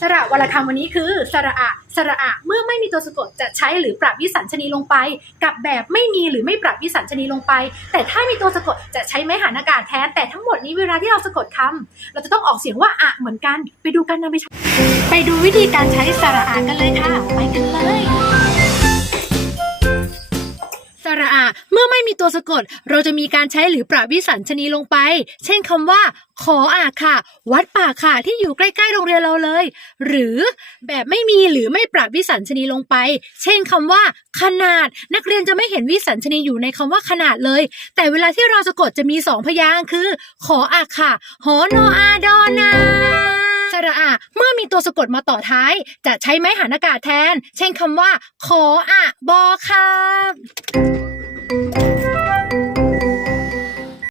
สระวรคำวันนี้คือสระอะสระอะเมื่อไม่มีตัวสะกดจะใช้หรือปรับวิสัญชนีลงไป กับแบบไม่มีหรือไม่ปรับวิสัญชนีลงไป แต่ถ้ามีตัวสะกดจะใช้ไม้หันอากาศแทนแต่ทั้งหมดนี้เวลาที่เราสะกดคำเราจะต้องออกเสียงว่าอะเหมือนกัน ไปดูกันนะไปชไปดูวิธีการใช้สระอะกันเลยค่ะไปกัน เมื่อไม่มีตัวสะกด เราจะมีการใช้หรือปรับวิสัญชนีลงไป เช่นคำว่า ขออ่าค่ะ วัดป่าค่ะ ที่อยู่ใกล้ๆโรงเรียนเราเลย หรือแบบไม่มีหรือไม่ปรับวิสัญชนีลงไป เช่นคำว่า ขนาด นักเรียนจะไม่เห็นวิสัญชนีอยู่ในคำว่าขนาดเลย แต่เวลาที่เราสะกดจะมีสองพยางค์คือ ขออ่าค่ะ หอนออาดอนาสระอะเมื่อมีตัวสะกดมาต่อท้าย จะใช้ไม้หันอากาศแทน เช่นคำว่า ขออะบอครับ